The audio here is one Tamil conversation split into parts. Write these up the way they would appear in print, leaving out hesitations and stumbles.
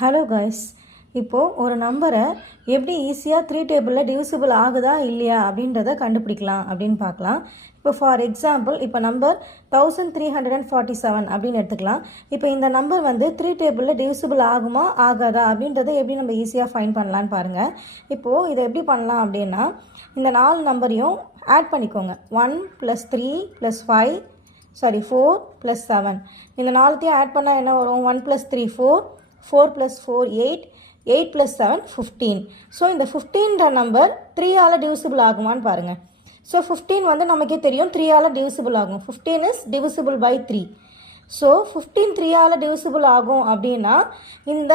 ஹலோ கைஸ், இப்போது ஒரு நம்பரை எப்படி ஈஸியாக 3 டேபிளில் டிவிசிபிள் ஆகுதா இல்லையா அப்படின்றத கண்டுபிடிக்கலாம் அப்படின்னு பார்க்கலாம். இப்போ ஃபார் எக்ஸாம்பிள் இப்போ நம்பர் 1347 அப்படின்னு எடுத்துக்கலாம். இப்போ இந்த நம்பர் வந்து 3 டேபிளில் டிவிசிபிள் ஆகுமா ஆகாதா அப்படின்றத எப்படி நம்ம ஈஸியாக ஃபைண்ட் பண்ணலான்னு பாருங்கள். இப்போது இதை எப்படி பண்ணலாம் அப்படின்னா, இந்த 4 நம்பரையும் ஆட் பண்ணிக்கோங்க. 1 + 3 + 4 + 7. இந்த 4த்தையும் ஆட் பண்ணால் என்ன வரும்? 1 + 3 4, 4 + 4 8, 8 + 7 15. ஸோ இந்த 15ன்ற நம்பர் 3ஆல் டிவிசிபிள் ஆகுமான்னு பாருங்கள். ஸோ 15 வந்து நமக்கே தெரியும் 3ஆல் டிவிசிபிள் ஆகும். 15 இஸ் டிவிசிபிள் பை 3. ஸோ 15 3ஆல் டிவிசிபிள் ஆகும் அப்படின்னா இந்த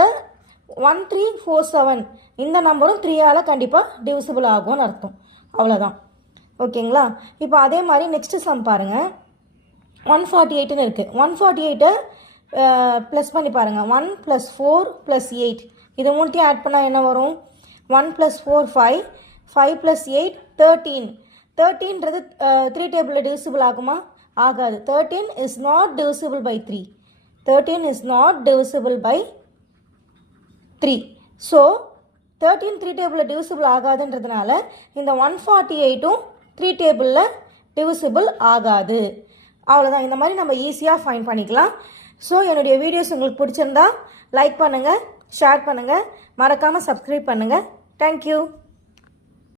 1347 இந்த நம்பரும் 3ஆல் கண்டிப்பாக டிவிசிபிள் ஆகும்னு அர்த்தம். அவ்வளோதான். ஓகேங்களா? இப்போ அதே மாதிரி நெக்ஸ்ட்டு சம் பாருங்கள். 148ன்னு இருக்குது. 148 ப்ளஸ் பண்ணி பாருங்கள். 1 + 4 + 8 இது மூணுத்தையும் ஆட் பண்ணால் என்ன வரும்? 1 + 4 5, 5 + 8 13. 13ன்றது 3 டேபிளில் டிவிசிபிள் ஆகுமா? ஆகாது. 13 is not divisible by 3. 13 is not divisible by 3. So 13 3 டேபிளில் டிவிசிபிள் ஆகாதுன்றதுனால இந்த 148ம் 3 டேபிளில் டிவிசிபிள் ஆகாது. அவ்வளோதான். இந்த மாதிரி நம்ம ஈஸியாக ஃபைண்ட் பண்ணிக்கலாம். ஸோ என்னுடைய வீடியோஸ் உங்களுக்கு பிடிச்சிருந்தா லைக் பண்ணுங்கள், ஷேர் பண்ணுங்கள், மறக்காமல் சப்ஸ்கிரைப் பண்ணுங்கள். தேங்க்யூ.